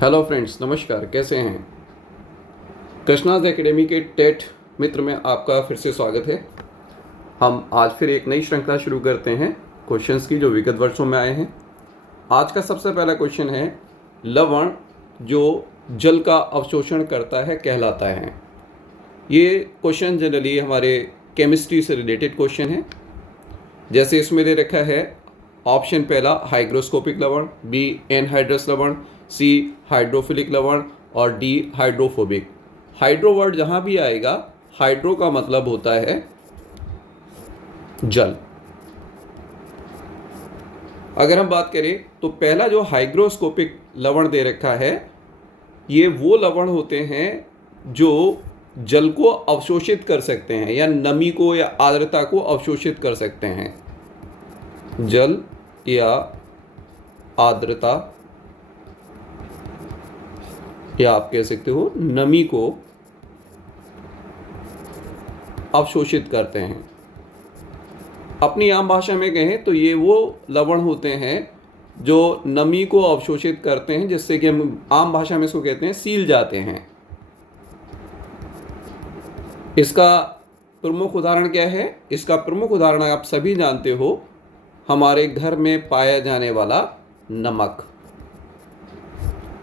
Hello friends, नमस्कार। कैसे हैं? कृष्णाज एकेडमी के टेट मित्र में आपका फिर से स्वागत है। हम आज फिर एक नई श्रृंखला शुरू करते हैं क्वेश्चंस की, जो विगत वर्षों में आए हैं। आज का सबसे पहला क्वेश्चन है, लवण जो जल का अवशोषण करता है कहलाता है। ये क्वेश्चन जनरली हमारे केमिस्ट्री से रिलेटेड क्वेश्चन है। जैसे इसमें दे रखा है ऑप्शन पहला हाइग्रोस्कोपिक लवण, बी एनहाइड्रस लवण, सी हाइड्रोफिलिक लवण और डी हाइड्रोफोबिक। हाइड्रो वर्ड जहाँ भी आएगा, हाइड्रो का मतलब होता है जल। अगर हम बात करें तो पहला जो हाइग्रोस्कोपिक लवण दे रखा है, ये वो लवण होते हैं जो जल को अवशोषित कर सकते हैं या नमी को या आर्द्रता को अवशोषित कर सकते हैं। जल या आर्द्रता या आप कह सकते हो नमी को अवशोषित करते हैं। अपनी आम भाषा में कहें तो ये वो लवण होते हैं जो नमी को अवशोषित करते हैं, जिससे कि हम आम भाषा में इसको कहते हैं सील जाते हैं। इसका प्रमुख उदाहरण क्या है? इसका प्रमुख उदाहरण आप सभी जानते हो, हमारे घर में पाया जाने वाला नमक।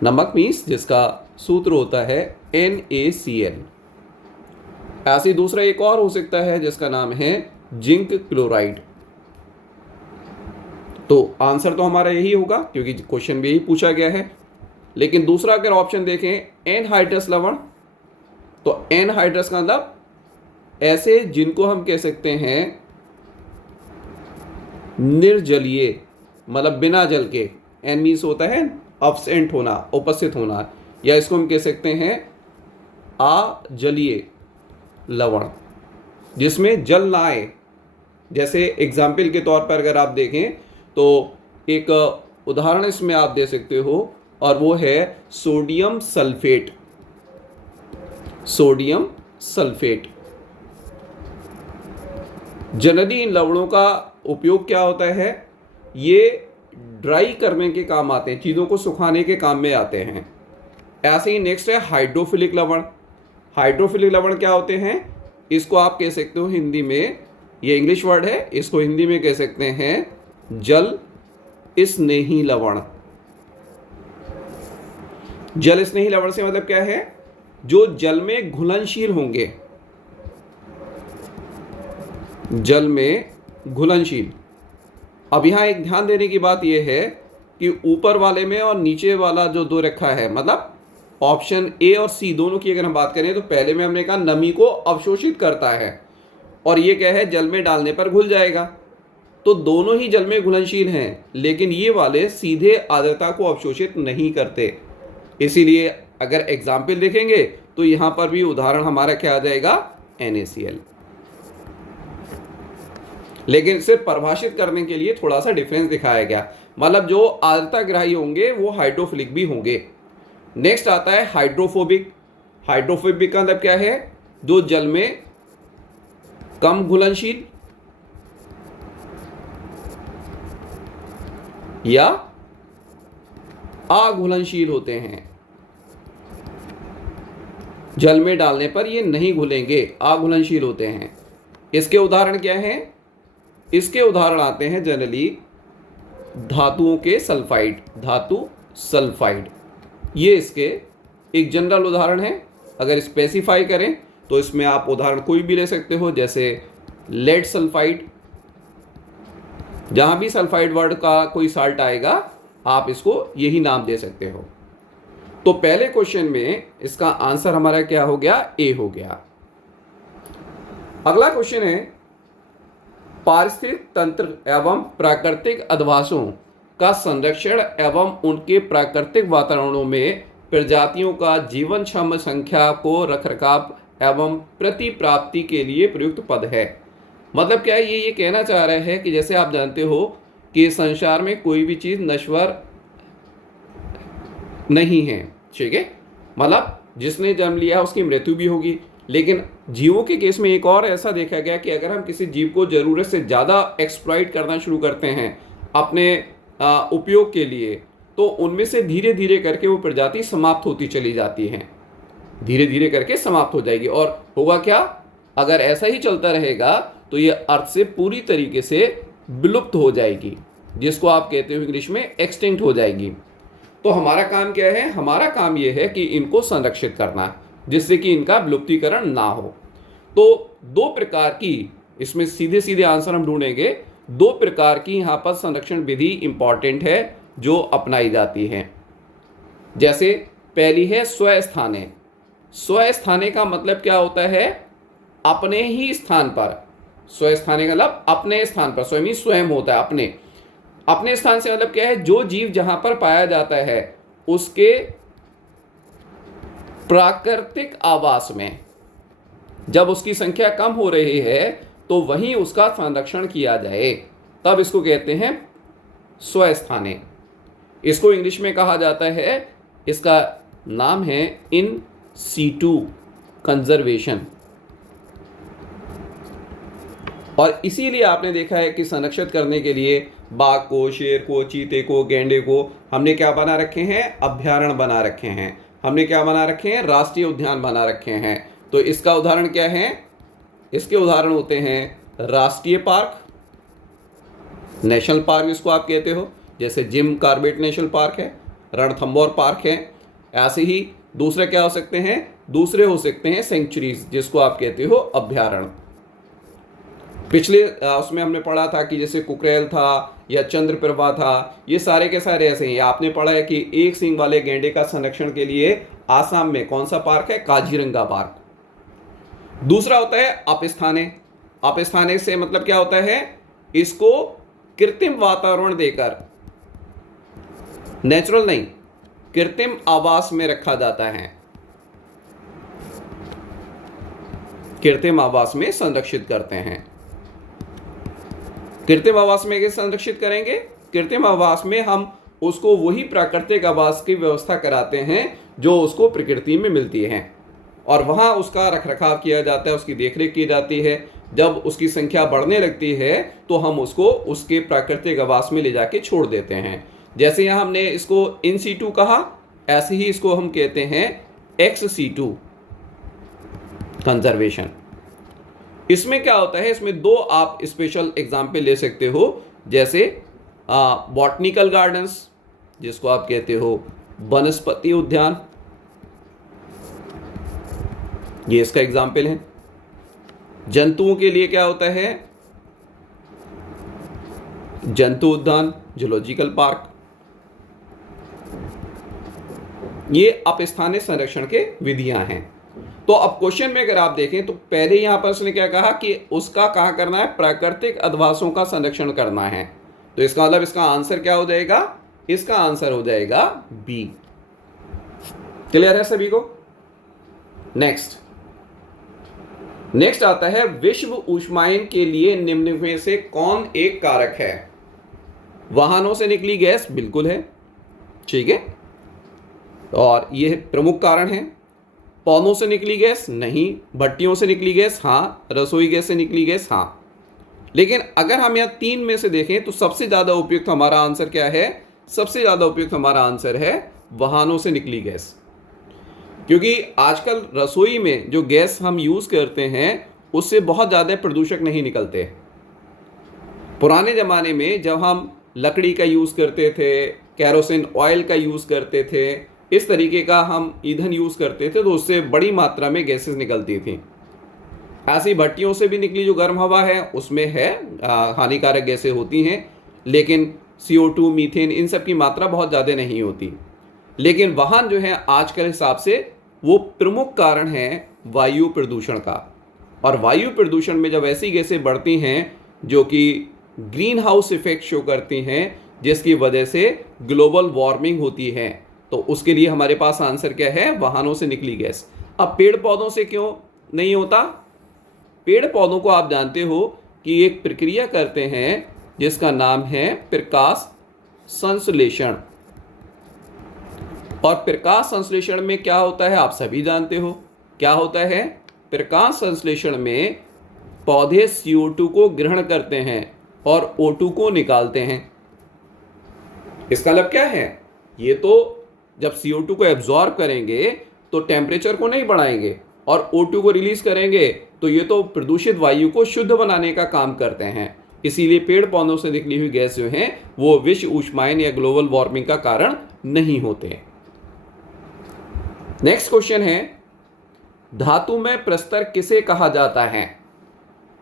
नमक मीन्स जिसका सूत्र होता है NaCl। ऐसे दूसरा एक और हो सकता है जिसका नाम है जिंक क्लोराइड। तो आंसर तो हमारा यही होगा क्योंकि क्वेश्चन में यही पूछा गया है। लेकिन दूसरा अगर ऑप्शन देखें एनहाइड्रस लवण, तो एनहाइड्रस का मतलब ऐसे जिनको हम कह सकते हैं निर्जलीय, मतलब बिना जल के। एन मीन्स होता है अब्सेंट होना, उपस्थित होना, या इसको हम कह सकते हैं अजलीय लवण, जिसमें जल ना आए। जैसे एग्जाम्पल के तौर पर अगर आप देखें तो एक उदाहरण इसमें आप दे सकते हो, और वो है sodium sulphate. Sodium sulphate. Generally इन लवणों का उपयोग क्या होता है? ये ड्राई करने के काम आते हैं, चीज़ों को सुखाने के काम में आते हैं। ऐसे ही नेक्स्ट है हाइड्रोफिलिक लवण। हाइड्रोफिलिक लवण क्या होते हैं? इसको आप कह सकते हो हिंदी में, ये इंग्लिश वर्ड है, इसको हिंदी में कह सकते हैं जल स्नेही लवण। जल स्नेही लवण से मतलब क्या है? जो जल में घुलनशील होंगे। जल में घुलनशील। अब यहाँ एक ध्यान देने की बात यह है कि ऊपर वाले में और नीचे वाला जो दो रखा है, मतलब ऑप्शन ए और सी दोनों की अगर हम बात करें तो पहले में हमने कहा नमी को अवशोषित करता है, और ये क्या है? जल में डालने पर घुल जाएगा। तो दोनों ही जल में घुलनशील हैं, लेकिन ये वाले सीधे आर्द्रता को अवशोषित नहीं करते। इसीलिए अगर एग्जाम्पल देखेंगे तो यहाँ पर भी उदाहरण हमारा क्या आ जाएगा? NaCl। लेकिन सिर्फ परिभाषित करने के लिए थोड़ा सा डिफरेंस दिखाया गया, मतलब जो आर्द्रता ग्राही होंगे वो हाइड्रोफिलिक भी होंगे। नेक्स्ट आता है हाइड्रोफोबिक। हाइड्रोफोबिक का मतलब क्या है? जो जल में कम घुलनशील या अघुलनशील होते हैं। जल में डालने पर ये नहीं घुलेंगे, अघुलनशील होते हैं। इसके उदाहरण क्या हैं? इसके उदाहरण आते हैं जनरली धातुओं के सल्फाइड। धातु सल्फाइड ये इसके एक जनरल उदाहरण है। अगर स्पेसिफाई करें तो इसमें आप उदाहरण कोई भी ले सकते हो, जैसे लेड सल्फाइड। जहां भी सल्फाइड वर्ड का कोई साल्ट आएगा आप इसको यही नाम दे सकते हो। तो पहले क्वेश्चन में इसका आंसर हमारा क्या हो गया? ए हो गया। अगला क्वेश्चन है, पारिस्थितिक तंत्र एवं प्राकृतिक अधिवासों का संरक्षण एवं उनके प्राकृतिक वातावरणों में प्रजातियों का जीवनक्षम संख्या को रखरखाव एवं प्रतिप्राप्ति के लिए प्रयुक्त पद है। मतलब क्या है? ये कहना चाह रहे हैं कि जैसे आप जानते हो कि संसार में कोई भी चीज़ नश्वर नहीं है, ठीक है? मतलब जिसने जन्म लिया उसकी मृत्यु भी होगी। लेकिन जीवों के केस में एक और ऐसा देखा गया कि अगर हम किसी जीव को ज़रूरत से ज़्यादा एक्सप्लॉइट करना शुरू करते हैं अपने उपयोग के लिए, तो उनमें से धीरे धीरे करके वो प्रजाति समाप्त होती चली जाती हैं, धीरे धीरे करके समाप्त हो जाएगी। और होगा क्या, अगर ऐसा ही चलता रहेगा तो ये अर्थ से पूरी तरीके से विलुप्त हो जाएगी, जिसको आप कहते हो इंग्लिश में एक्सटिंक्ट हो जाएगी। तो हमारा काम क्या है, हमारा काम ये है कि इनको संरक्षित करना, जिससे कि इनका विलुप्तीकरण ना हो। तो दो प्रकार की, इसमें सीधे सीधे आंसर हम ढूंढेंगे, दो प्रकार की यहाँ पर संरक्षण विधि इंपॉर्टेंट है जो अपनाई जाती है। जैसे पहली है स्वस्थाने। स्वस्थाने का मतलब क्या होता है, अपने ही स्थान पर। स्वस्थाने का मतलब अपने स्थान पर, स्वयं ही स्वयं होता है, अपने स्थान से मतलब क्या है, जो जीव जहां पर पाया जाता है उसके प्राकृतिक आवास में जब उसकी संख्या कम हो रही है तो वहीं उसका संरक्षण किया जाए, तब इसको कहते हैं स्वस्थाने। इसको इंग्लिश में कहा जाता है, इसका नाम है इन सीटू कंजर्वेशन। और इसीलिए आपने देखा है कि संरक्षित करने के लिए बाघ को, शेर को, चीते को, गेंडे को हमने क्या बना रखे हैं, अभयारण्य बना रखे हैं। हमने क्या बना रखे हैं, राष्ट्रीय उद्यान बना रखे हैं। तो इसका उदाहरण क्या है, इसके उदाहरण होते हैं राष्ट्रीय पार्क, नेशनल पार्क जिसको आप कहते हो, जैसे जिम कॉर्बेट नेशनल पार्क है, रणथंभौर पार्क है। ऐसे ही दूसरे क्या हो सकते हैं, दूसरे हो सकते हैं सेंचुरीज, जिसको आप कहते हो अभयारण्य। पिछले उसमें हमने पढ़ा था कि जैसे कुकरेल था या चंद्रप्रभा था, ये सारे के सारे ऐसे ही। आपने पढ़ा है कि एक सींग वाले गेंडे का संरक्षण के लिए आसाम में कौन सा पार्क है, काजीरंगा पार्क। दूसरा होता है अपस्थाने। अपस्थाने से मतलब क्या होता है, इसको कृत्रिम वातावरण देकर, नेचुरल नहीं, कृत्रिम आवास में रखा जाता है, कृत्रिम आवास में संरक्षित करते हैं। कृत्रिम आवास में कैसे संरक्षित करेंगे, कृत्रिम आवास में हम उसको वही प्राकृतिक आवास की व्यवस्था कराते हैं जो उसको प्रकृति में मिलती है, और वहाँ उसका रखरखाव किया जाता है, उसकी देखरेख की जाती है। जब उसकी संख्या बढ़ने लगती है तो हम उसको उसके प्राकृतिक आवास में ले जाके छोड़ देते हैं। जैसे यहाँ हमने इसको इन सीटू कहा, ऐसे ही इसको हम कहते हैं एक्स सीटू कंजर्वेशन। इसमें क्या होता है, इसमें दो आप स्पेशल एग्जाम्पल ले सकते हो, जैसे बॉटनिकल गार्डन्स जिसको आप कहते हो वनस्पति उद्यान, ये इसका एग्जाम्पल है। जंतुओं के लिए क्या होता है, जंतु उद्यान, जूलॉजिकल पार्क। ये अपस्थानिक संरक्षण के विधियां हैं। तो अब क्वेश्चन में अगर आप देखें तो पहले यहां पर उसने क्या कहा कि उसका कहां करना है, प्राकृतिक अधिवासों का संरक्षण करना है। तो इसका मतलब इसका आंसर क्या हो जाएगा, इसका आंसर हो जाएगा बी। क्लियर है सभी को। नेक्स्ट आता है विश्व ऊष्मायन के लिए निम्न में से कौन एक कारक है। वाहनों से निकली गैस बिल्कुल है, ठीक है, और यह प्रमुख कारण है। पौधों से निकली गैस नहीं, भट्टियों से निकली गैस हाँ, रसोई गैस से निकली गैस हाँ। लेकिन अगर हम यहाँ तीन में से देखें तो सबसे ज्यादा उपयुक्त हमारा आंसर क्या है, सबसे ज्यादा उपयुक्त हमारा आंसर है वाहनों से निकली गैस। क्योंकि आजकल रसोई में जो गैस हम यूज करते हैं उससे बहुत ज्यादा प्रदूषक नहीं निकलते। पुराने जमाने में जब हम लकड़ी का यूज करते थे, कैरोसिन ऑयल का यूज करते थे, इस तरीके का हम ईंधन यूज करते थे, तो उससे बड़ी मात्रा में गैसेस निकलती थी। ऐसी भट्टियों से भी निकली जो गर्म हवा है उसमें है हानिकारक गैसें होती हैं, लेकिन CO2, मीथेन, इन सब की मात्रा बहुत ज़्यादा नहीं होती। लेकिन वाहन जो है आज के हिसाब से वो प्रमुख कारण है वायु प्रदूषण का। और वायु प्रदूषण में जब ऐसी गैसें बढ़ती हैं जो कि ग्रीन हाउस इफेक्ट शो करती हैं, जिसकी वजह से ग्लोबल वार्मिंग होती है, तो उसके लिए हमारे पास आंसर क्या है, वाहनों से निकली गैस। अब पेड़ पौधों से क्यों नहीं होता, पेड़ पौधों को आप जानते हो कि एक प्रक्रिया करते हैं जिसका नाम है प्रकाश संश्लेषण। और प्रकाश संश्लेषण में क्या होता है आप सभी जानते हो, क्या होता है, प्रकाश संश्लेषण में पौधे CO2 को ग्रहण करते हैं और O2 को निकालते हैं। इसका मतलब क्या है, ये तो जब CO2 को एब्जॉर्ब करेंगे तो टेम्परेचर को नहीं बढ़ाएंगे, और O2 को रिलीज करेंगे तो ये तो प्रदूषित वायु को शुद्ध बनाने का काम करते हैं। इसीलिए पेड़ पौधों से निकली हुई गैस जो है वो विश्व ऊष्मायन या ग्लोबल वार्मिंग का कारण नहीं होते। नेक्स्ट क्वेश्चन है, धातु में प्रस्तर किसे कहा जाता है?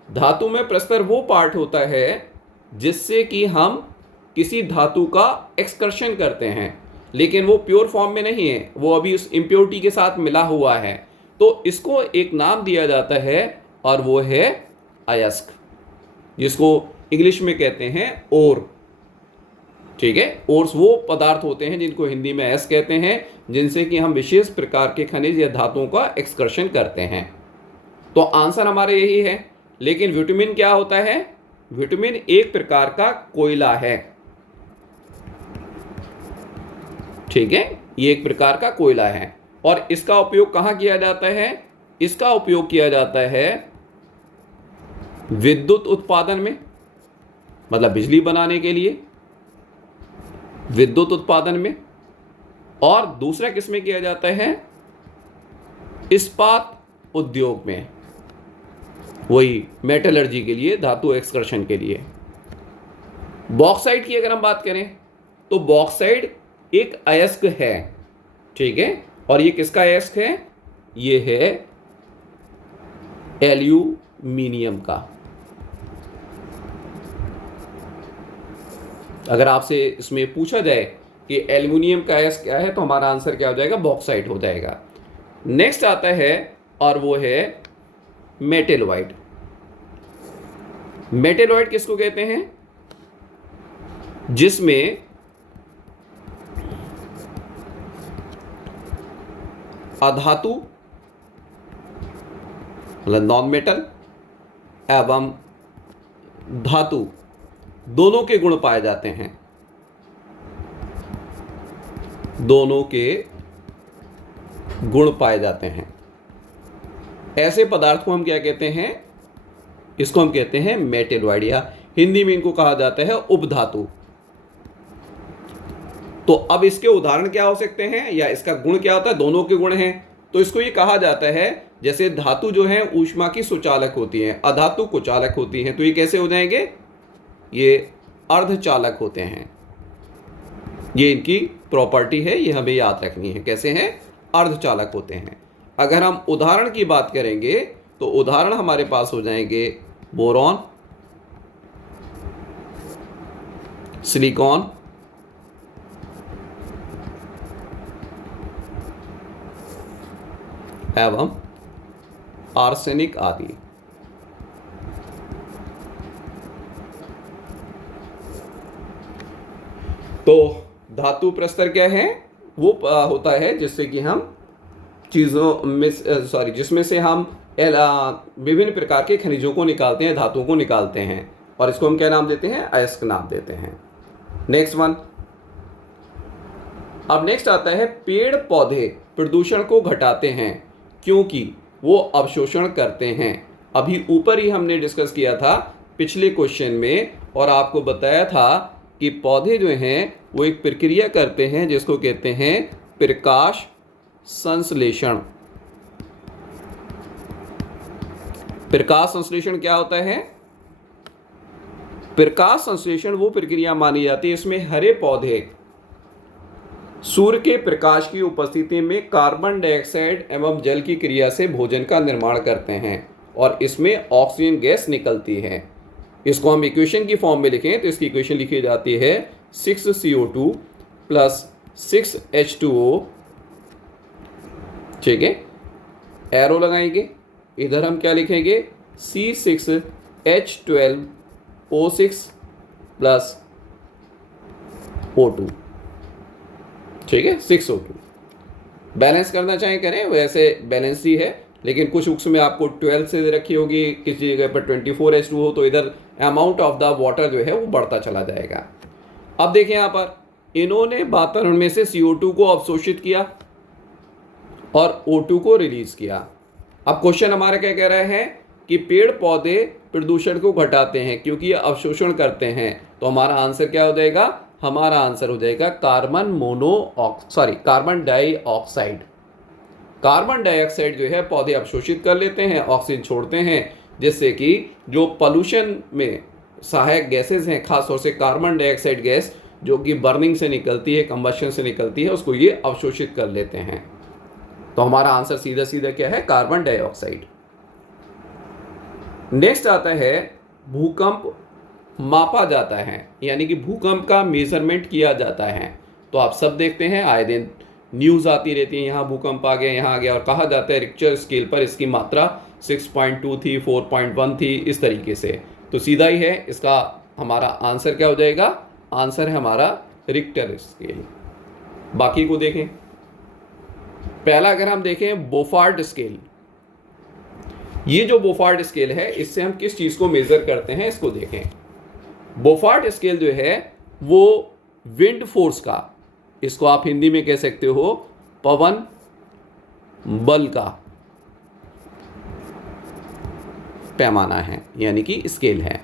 धातु में प्रस्तर वो पार्ट होता है जिससे कि हम किसी धातु का एक्सकर्शन करते हैं, लेकिन वो प्योर फॉर्म में नहीं है, वो अभी उस इम्प्योरिटी के साथ मिला हुआ है, तो इसको एक नाम दिया जाता है और वो है अयस्क, जिसको इंग्लिश में कहते हैं ओर। ठीक है, ओर्स वो पदार्थ होते हैं जिनको हिंदी में अयस्क कहते हैं, जिनसे कि हम विशेष प्रकार के खनिज या धातुओं का एक्सकर्शन करते हैं। तो आंसर हमारा यही है। लेकिन विटामिन क्या होता है? विटामिन एक प्रकार का कोयला है। ठीक है, ये एक प्रकार का कोयला है, और इसका उपयोग कहां किया जाता है? इसका उपयोग किया जाता है विद्युत उत्पादन में, मतलब बिजली बनाने के लिए विद्युत उत्पादन में, और दूसरा किस में किया जाता है? इस्पात उद्योग में, वही मेटलर्जी के लिए, धातु एक्सकर्शन के लिए। बॉक्साइट की अगर हम बात करें तो बॉक्साइट एक अयस्क है। ठीक है, और ये किसका अयस्क है? ये है एल्यूमिनियम का। अगर आपसे इसमें पूछा जाए कि एल्यूमिनियम का अयस्क क्या है, तो हमारा आंसर क्या हो जाएगा? बॉक्साइट हो जाएगा। नेक्स्ट आता है और वो है मेटेलोइड। मेटेलोइड किसको कहते हैं? जिसमें अधातु मतलब नॉन मेटल एवं धातु दोनों के गुण पाए जाते हैं। दोनों के गुण पाए जाते हैं। ऐसे पदार्थ को हम क्या कहते हैं? इसको हम कहते हैं मेटेलोइड, या हिंदी में इनको कहा जाता है उपधातु। तो अब इसके उदाहरण क्या हो सकते हैं, या इसका गुण क्या होता है? दोनों के गुण हैं, तो इसको ये कहा जाता है, जैसे धातु जो है ऊष्मा की सुचालक होती है, अधातु कुचालक होती है, तो ये कैसे हो जाएंगे? ये अर्धचालक होते हैं। ये इनकी प्रॉपर्टी है, ये हमें याद रखनी है। कैसे हैं? अर्धचालक होते हैं। अगर हम उदाहरण की बात करेंगे तो उदाहरण हमारे पास हो जाएंगे बोरॉन, सिलिकॉन, एवं आर्सेनिक आदि। तो धातु प्रस्तर क्या है? वो होता है जिससे कि हम चीज़ों में जिसमें से हम विभिन्न प्रकार के खनिजों को निकालते हैं, धातुओं को निकालते हैं, और इसको हम क्या नाम देते हैं? अयस्क नाम देते हैं। Next one. अब नेक्स्ट आता है, पेड़ पौधे प्रदूषण को घटाते हैं क्योंकि वो अवशोषण करते हैं। अभी ऊपर ही हमने डिस्कस किया था पिछले क्वेश्चन में, और आपको बताया था कि पौधे जो हैं वो एक प्रक्रिया करते हैं जिसको कहते हैं प्रकाश संश्लेषण। प्रकाश संश्लेषण क्या होता है? प्रकाश संश्लेषण वो प्रक्रिया मानी जाती है इसमें हरे पौधे सूर्य के प्रकाश की उपस्थिति में कार्बन डाइऑक्साइड एवं जल की क्रिया से भोजन का निर्माण करते हैं, और इसमें ऑक्सीजन गैस निकलती है। इसको हम इक्वेशन की फॉर्म में लिखें तो इसकी इक्वेशन लिखी जाती है 6CO2 + 6H2O। ठीक है, एरो लगाएंगे, इधर हम क्या लिखेंगे? C6H12O6 + O2। ठीक है, 6O2। बैलेंस करना चाहें करें, वैसे बैलेंस ही है, लेकिन कुछ बुक्स में आपको 12 से रखी होगी, किसी जगह पर 24H2 हो, तो इधर अमाउंट ऑफ द वाटर जो है वो बढ़ता चला जाएगा। अब देखिए यहाँ पर इन्होंने वातावरण में से CO2 को अवशोषित किया और O2 को रिलीज किया। अब क्वेश्चन हमारा क्या कह रहा है कि पेड़ पौधे प्रदूषण को घटाते हैं क्योंकि ये अवशोषण करते हैं, तो हमारा आंसर क्या हो जाएगा? हमारा आंसर हो जाएगा कार्बन डाइऑक्साइड। कार्बन डाइऑक्साइड जो है पौधे अवशोषित कर लेते हैं, ऑक्सीजन छोड़ते हैं, जिससे कि जो पोल्यूशन में सहायक गैसेज हैं, खासतौर से कार्बन डाइऑक्साइड गैस जो कि बर्निंग से निकलती है, कंबशन से निकलती है, उसको ये अवशोषित कर लेते हैं। तो हमारा आंसर सीधा सीधा क्या है? Carbon dioxide. नेक्स्ट आता है भूकंप मापा जाता है, यानी कि भूकंप का मेजरमेंट किया जाता है। तो आप सब देखते हैं, आए दिन न्यूज़ आती रहती है, यहाँ भूकंप आ गया, यहाँ आ गया, और कहा जाता है रिक्टर स्केल पर इसकी मात्रा 6.2 थी, 4.1 थी, इस तरीके से। तो सीधा ही है, इसका हमारा आंसर क्या हो जाएगा? आंसर है हमारा रिक्टर स्केल। बाकी को देखें। पहला अगर हम देखें बोफार्ड स्केल, ये जो बोफार्ड स्केल है इससे हम किस चीज़ को मेज़र करते हैं इसको देखें। बोफार्ड स्केल जो है वो विंड फोर्स का, इसको आप हिंदी में कह सकते हो पवन बल का पैमाना है, यानी कि स्केल है।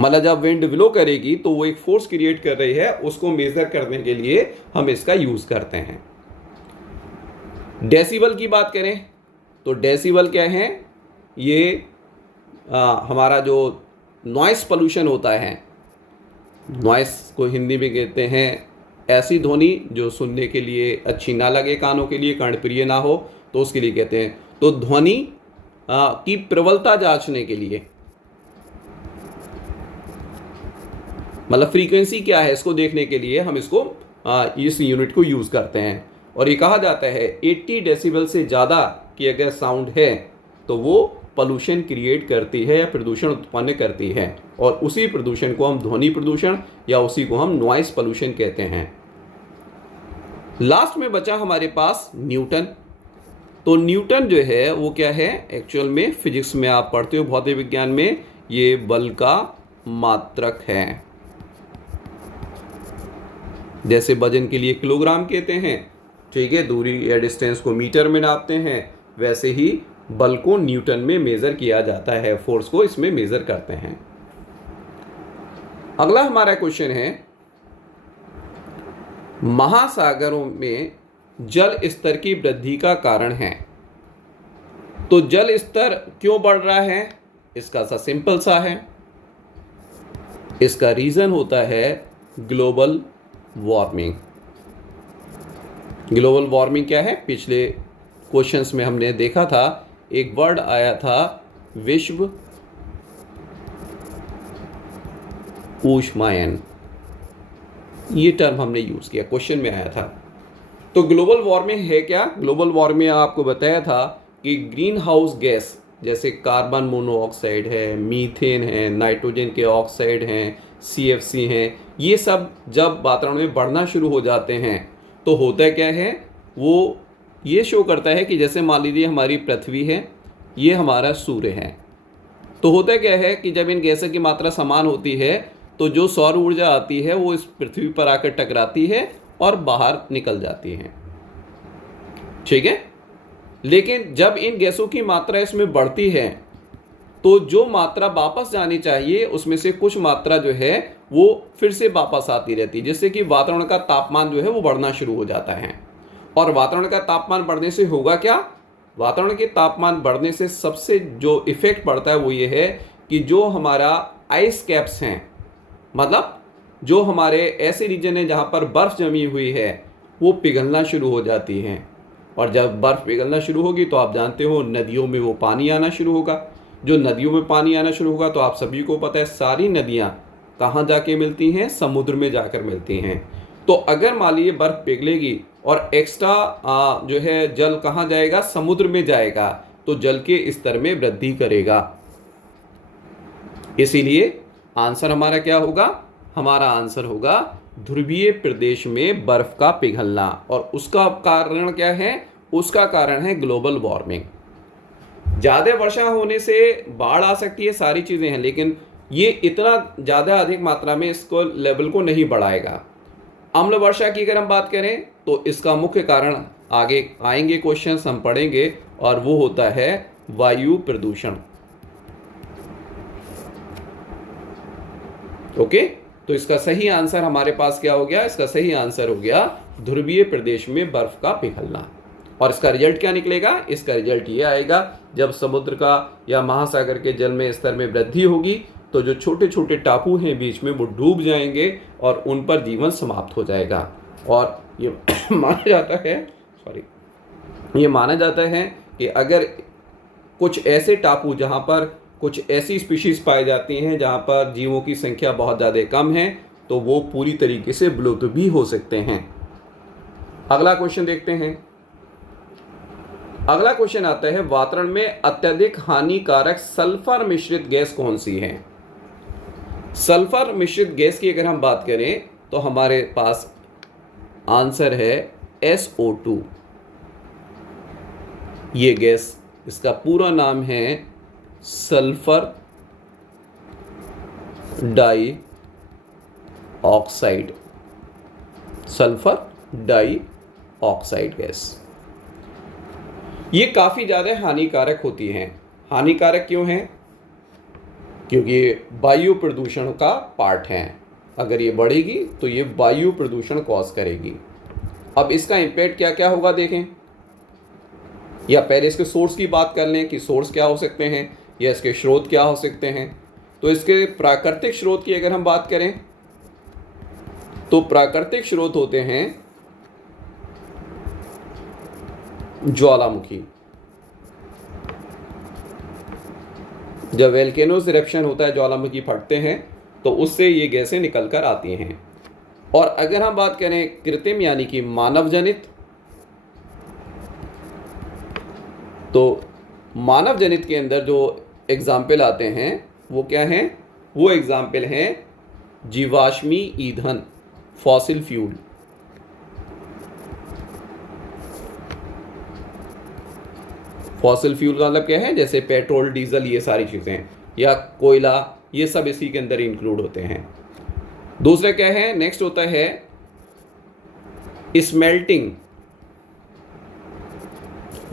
मतलब जब विंड ब्लो करेगी तो वो एक फोर्स क्रिएट कर रही है, उसको मेजर करने के लिए हम इसका यूज करते हैं। डेसिबल की बात करें तो डेसिबल क्या है? ये हमारा जो नॉइस पोल्यूशन होता है, नॉइस को हिंदी में कहते हैं ऐसी ध्वनि जो सुनने के लिए अच्छी ना लगे, कानों के लिए कर्णप्रिय ना हो, तो उसके लिए कहते हैं। तो ध्वनि की प्रबलता जांचने के लिए, मतलब फ्रीक्वेंसी क्या है इसको देखने के लिए हम इसको इस यूनिट को यूज़ करते हैं। और ये कहा जाता है 80 डेसिबल से ज़्यादा की अगर साउंड है तो वो पोल्यूशन क्रिएट करती है या प्रदूषण उत्पन्न करती है, और उसी प्रदूषण को हम ध्वनि प्रदूषण या उसी को हम नॉइस पोल्यूशन कहते हैं। लास्ट में बचा हमारे पास न्यूटन। तो न्यूटन जो है वो क्या है? एक्चुअल में फिजिक्स में आप पढ़ते हो, भौतिक विज्ञान में, ये बल का मात्रक है। जैसे वजन के लिए किलोग्राम कहते हैं, ठीक है, दूरी या डिस्टेंस को मीटर में नापते हैं, वैसे ही बल को न्यूटन में मेजर किया जाता है, फोर्स को इसमें मेजर करते हैं। अगला हमारा क्वेश्चन है, महासागरों में जल स्तर की वृद्धि का कारण है। तो जल स्तर क्यों बढ़ रहा है? इसका सा सिंपल सा है, इसका रीजन होता है ग्लोबल वार्मिंग। ग्लोबल वार्मिंग क्या है? पिछले क्वेश्चंस में हमने देखा था, एक वर्ड आया था विश्व ऊष्मायन, ये टर्म हमने यूज किया, क्वेश्चन में आया था। तो ग्लोबल वार्मिंग है क्या? ग्लोबल वार्मिंग आपको बताया था कि ग्रीन हाउस गैस जैसे कार्बन मोनोऑक्साइड है, मीथेन है, नाइट्रोजन के ऑक्साइड हैं, CFC हैं, ये सब जब वातावरण में बढ़ना शुरू हो जाते हैं तो होता क्या है? वो ये शो करता है कि जैसे मान लीजिए हमारी पृथ्वी है, ये हमारा सूर्य है। तो होता क्या है कि जब इन गैसों की मात्रा समान होती है तो जो सौर ऊर्जा आती है वो इस पृथ्वी पर आकर टकराती है और बाहर निकल जाती है, ठीक है। लेकिन जब इन गैसों की मात्रा इसमें बढ़ती है तो जो मात्रा वापस जानी चाहिए उसमें से कुछ मात्रा जो है वो फिर से वापस आती रहती है, जिससे कि वातावरण का तापमान जो है वो बढ़ना शुरू हो जाता है। और वातावरण का तापमान बढ़ने से होगा क्या? वातावरण के तापमान बढ़ने से सबसे जो इफेक्ट पड़ता है वो ये है कि जो हमारा आइस कैप्स हैं, मतलब जो हमारे ऐसे रीजन है जहाँ पर बर्फ़ जमी हुई है, वो पिघलना शुरू हो जाती हैं। और जब बर्फ़ पिघलना शुरू होगी तो आप जानते हो नदियों में वो पानी आना शुरू होगा। जो नदियों में पानी आना शुरू होगा तो आप सभी को पता है सारी नदियाँ कहाँ जाके मिलती हैं? समुद्र में जाकर मिलती हैं। तो अगर मान लीजिए बर्फ़ पिघलेगी और एक्स्ट्रा जो है जल कहाँ जाएगा? समुद्र में जाएगा, तो जल के स्तर में वृद्धि करेगा। इसीलिए आंसर हमारा क्या होगा? हमारा आंसर होगा ध्रुवीय प्रदेश में बर्फ का पिघलना। और उसका कारण क्या है? उसका कारण है ग्लोबल वार्मिंग। ज़्यादा वर्षा होने से बाढ़ आ सकती है, सारी चीज़ें हैं, लेकिन ये इतना ज़्यादा अधिक मात्रा में इसको लेवल को नहीं बढ़ाएगा। अम्ल वर्षा की अगर हम बात करें तो इसका मुख्य कारण आगे आएंगे क्वेश्चंस हम पढ़ेंगे, और वो होता है वायु प्रदूषण। ओके, तो इसका सही आंसर हमारे पास क्या हो गया? इसका सही आंसर हो गया ध्रुवीय प्रदेश में बर्फ का पिघलना। और इसका रिजल्ट क्या निकलेगा? इसका रिजल्ट ये आएगा, जब समुद्र का या महासागर के जल में स्तर में वृद्धि होगी तो जो छोटे छोटे टापू हैं बीच में वो डूब जाएंगे और उन पर जीवन समाप्त हो जाएगा। और ये माना जाता है कि अगर कुछ ऐसे टापू जहाँ पर कुछ ऐसी स्पीशीज पाई जाती हैं जहाँ पर जीवों की संख्या बहुत ज़्यादा कम है, तो वो पूरी तरीके से विलुप्त भी हो सकते हैं। अगला क्वेश्चन देखते हैं। अगला क्वेश्चन आता है, वातावरण में अत्यधिक हानिकारक सल्फर मिश्रित गैस कौन सी है? सल्फर मिश्रित गैस की अगर हम बात करें तो हमारे पास आंसर है SO2। ये गैस, इसका पूरा नाम है sulphur dioxide, sulphur dioxide gas. ये काफ़ी ज़्यादा हानिकारक होती हैं। हानिकारक क्यों हैं? क्योंकि ये वायु प्रदूषण का पार्ट है। अगर ये बढ़ेगी तो ये वायु प्रदूषण कॉज करेगी। अब इसका इम्पैक्ट क्या क्या होगा देखें, या पहले इसके सोर्स की बात कर लें कि सोर्स क्या हो सकते हैं या इसके स्रोत क्या हो सकते हैं। तो इसके प्राकृतिक स्रोत की अगर हम बात करें तो प्राकृतिक स्रोत होते हैं ज्वालामुखी। जब वोल्केनोस इरप्शन होता है, ज्वालामुखी फटते हैं, तो उससे ये गैसें निकल कर आती हैं। और अगर हम बात करें कृत्रिम यानी कि मानव जनित, तो मानव जनित के अंदर जो एग्जाम्पल आते हैं वो क्या हैं? वो एग्जाम्पल हैं जीवाश्मी ईंधन, फॉसिल फ्यूल। फॉसिल फ्यूल का मतलब क्या है? जैसे पेट्रोल, डीजल, ये सारी चीज़ें, या कोयला, ये सब इसी के अंदर इंक्लूड होते हैं। दूसरा क्या है? नेक्स्ट होता है smelting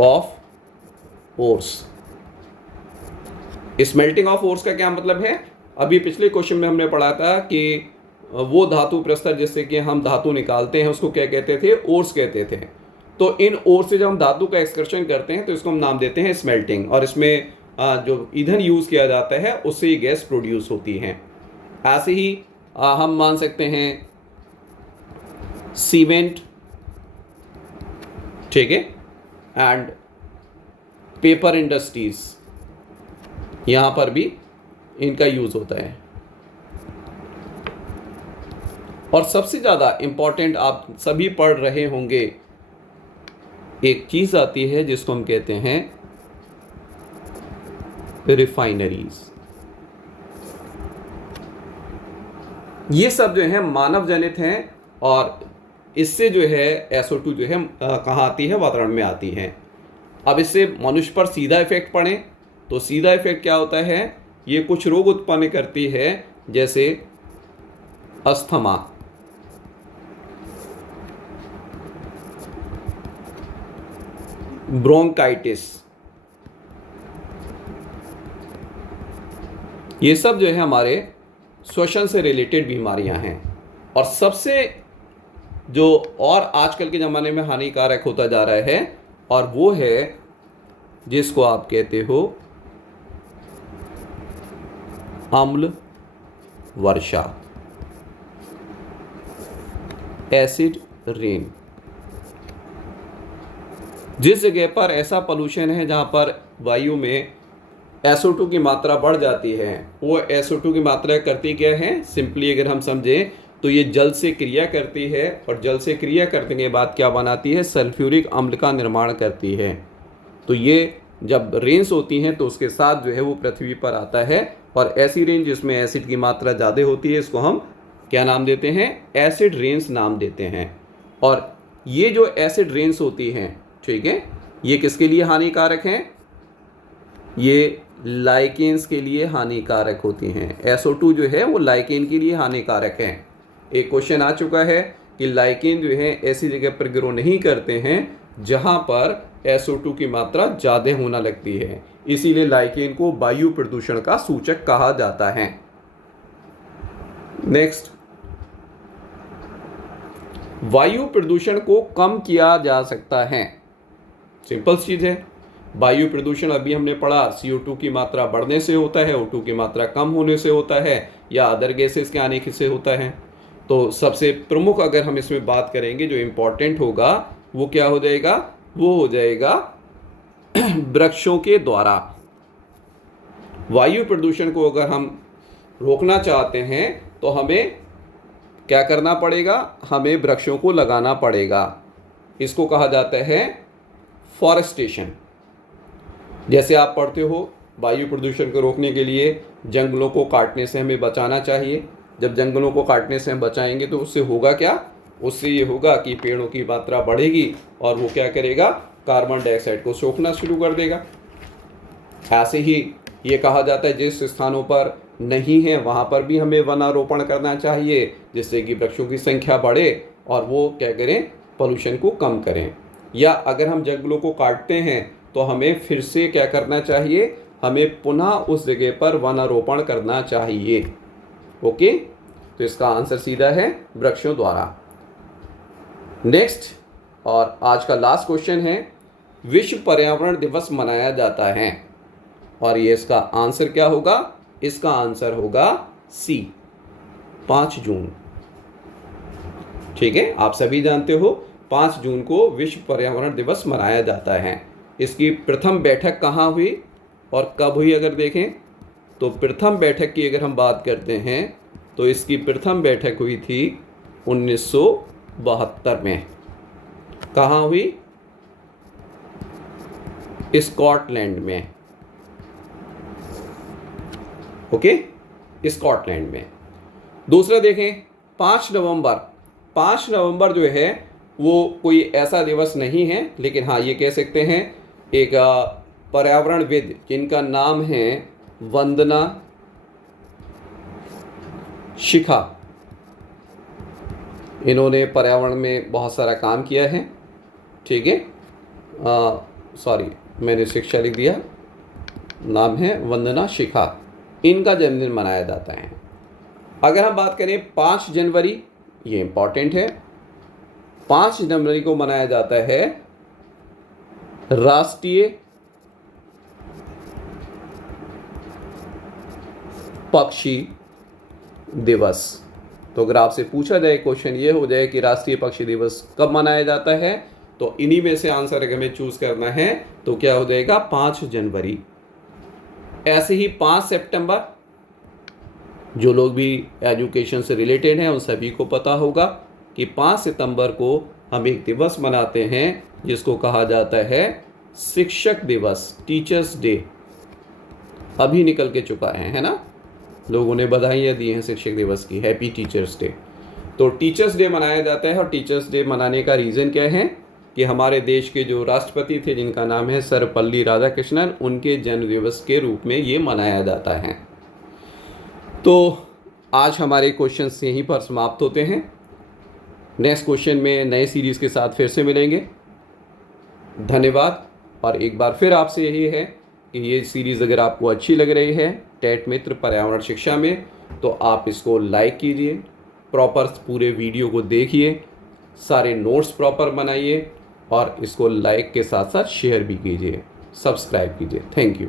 of ores. Smelting of ores का क्या मतलब है? अभी पिछले क्वेश्चन में हमने पढ़ा था कि वो धातु प्रस्तर जिससे कि हम धातु निकालते हैं उसको क्या कहते थे? ओर्स कहते थे। तो इन ओर्स से जब हम धातु का एक्सकर्शन करते हैं तो इसको हम नाम देते हैं स्मेल्टिंग। और इसमें जो ईंधन यूज़ किया जाता है उससे ये गैस प्रोड्यूस होती है। ऐसे ही हम मान सकते हैं सीमेंट, ठीक है, एंड पेपर इंडस्ट्रीज, यहाँ पर भी इनका यूज़ होता है। और सबसे ज़्यादा इम्पॉर्टेंट आप सभी पढ़ रहे होंगे, एक चीज़ आती है जिसको हम कहते हैं रिफाइनरीज। ये सब जो है मानव जनित हैं और इससे जो है SO2 जो है कहाँ आती है? वातावरण में आती है। अब इससे मनुष्य पर सीधा इफेक्ट पड़े तो सीधा इफेक्ट क्या होता है? ये कुछ रोग उत्पन्न करती है, जैसे अस्थमा, ब्रोंकाइटिस, ये सब जो है हमारे श्वसन से रिलेटेड बीमारियां हैं। और सबसे जो और आजकल के ज़माने में हानिकारक होता जा रहा है, और वो है जिसको आप कहते हो अम्ल वर्षा, एसिड रेन। जिस जगह पर ऐसा पोल्यूशन है जहाँ पर वायु में SO2 की मात्रा बढ़ जाती है, वो SO2 की मात्रा करती क्या है? सिंपली अगर हम समझें तो ये जल से क्रिया करती है, और जल से क्रिया करने के बाद क्या बनाती है? सल्फ्यूरिक अम्ल का निर्माण करती है। तो ये जब रेंस होती हैं तो उसके साथ जो है वो पृथ्वी पर आता है, और ऐसी रेन जिसमें एसिड की मात्रा ज़्यादा होती है इसको हम क्या नाम देते हैं? एसिड रेन्स नाम देते हैं। और ये जो एसिड रेन्स होती हैं, ठीक है, ये किसके लिए हानिकारक हैं? ये लाइकेन्स के लिए हानिकारक होती हैं। SO2 जो है वो लाइकेन के लिए हानिकारक है। एक क्वेश्चन आ चुका है कि लाइकेन जो है ऐसी जगह पर ग्रो नहीं करते हैं जहां पर SO2 की मात्रा ज़्यादा होना लगती है, इसीलिए लाइकेन को वायु प्रदूषण का सूचक कहा जाता है। नेक्स्ट, वायु प्रदूषण को कम किया जा सकता है? सिंपल चीज़ है। वायु प्रदूषण अभी हमने पढ़ा CO2 की मात्रा बढ़ने से होता है, O2 की मात्रा कम होने से होता है, या अदर गैसेस के आने से होता है। तो सबसे प्रमुख अगर हम इसमें बात करेंगे, जो इम्पोर्टेंट होगा वो क्या हो जाएगा? वो हो जाएगा वृक्षों के द्वारा। वायु प्रदूषण को अगर हम रोकना चाहते हैं तो हमें क्या करना पड़ेगा? हमें वृक्षों को लगाना पड़ेगा। इसको कहा जाता है फॉरेस्टेशन। जैसे आप पढ़ते हो, वायु प्रदूषण को रोकने के लिए जंगलों को काटने से हमें बचाना चाहिए। जब जंगलों को काटने से हम बचाएंगे तो उससे होगा क्या? उससे ये होगा कि पेड़ों की मात्रा बढ़ेगी और वो क्या करेगा? कार्बन डाइऑक्साइड को सोखना शुरू कर देगा। ऐसे ही ये कहा जाता है जिस स्थानों पर नहीं है वहाँ पर भी हमें वनारोपण करना चाहिए, जिससे कि वृक्षों की संख्या बढ़े और वो क्या करें? पोल्यूशन को कम करें। या अगर हम जंगलों को काटते हैं तो हमें फिर से क्या करना चाहिए? हमें पुनः उस जगह पर वनारोपण करना चाहिए। ओके, तो इसका आंसर सीधा है वृक्षों द्वारा। नेक्स्ट और आज का लास्ट क्वेश्चन है, विश्व पर्यावरण दिवस मनाया जाता है और ये इसका आंसर क्या होगा? इसका आंसर होगा सी, 5 जून। ठीक है, आप सभी जानते हो 5 जून को विश्व पर्यावरण दिवस मनाया जाता है। इसकी प्रथम बैठक कहाँ हुई और कब हुई? अगर देखें तो प्रथम बैठक की अगर हम बात करते हैं तो इसकी प्रथम बैठक हुई थी 1972 में। कहाँ हुई? स्कॉटलैंड में। ओके, स्कॉटलैंड में। दूसरा देखें, 5 नवंबर जो है वो कोई ऐसा दिवस नहीं है, लेकिन हाँ ये कह सकते हैं एक पर्यावरणविद जिनका नाम है वंदना शिखा। इन्होंने पर्यावरण में बहुत सारा काम किया है। ठीक है, सॉरी मैंने शिक्षा लिख दिया, नाम है वंदना शिखा। इनका जन्मदिन मनाया जाता है। अगर हम बात करें 5 जनवरी, ये इम्पॉर्टेंट है, 5 जनवरी को मनाया जाता है राष्ट्रीय पक्षी दिवस। तो अगर आपसे पूछा जाए, क्वेश्चन ये हो जाए कि राष्ट्रीय पक्षी दिवस कब मनाया जाता है, तो इन्हीं में से आंसर अगर हमें चूज करना है तो क्या हो जाएगा? 5 जनवरी। ऐसे ही 5 सितंबर, जो लोग भी एजुकेशन से रिलेटेड हैं उन सभी को पता होगा कि 5 सितंबर को हम एक दिवस मनाते हैं जिसको कहा जाता है शिक्षक दिवस, टीचर्स डे। अभी निकल के चुका है ना? लोगों ने बधाइयाँ दी हैं शिक्षक दिवस की, हैप्पी टीचर्स डे। तो टीचर्स डे मनाया जाता है और टीचर्स डे मनाने का रीज़न क्या है कि हमारे देश के जो राष्ट्रपति थे जिनका नाम है सर्वपल्ली राधाकृष्णन, उनके जन्म दिवस के रूप में ये मनाया जाता है। तो आज हमारे क्वेश्चंस यहीं पर समाप्त होते हैं। नेक्स्ट क्वेश्चन में नए सीरीज़ के साथ फिर से मिलेंगे। धन्यवाद। और एक बार फिर आपसे यही है कि ये सीरीज़ अगर आपको अच्छी लग रही है टेट मित्र पर्यावरण शिक्षा में, तो आप इसको लाइक कीजिए, प्रॉपर पूरे वीडियो को देखिए, सारे नोट्स प्रॉपर बनाइए और इसको लाइक के साथ साथ शेयर भी कीजिए, सब्सक्राइब कीजिए। Thank you.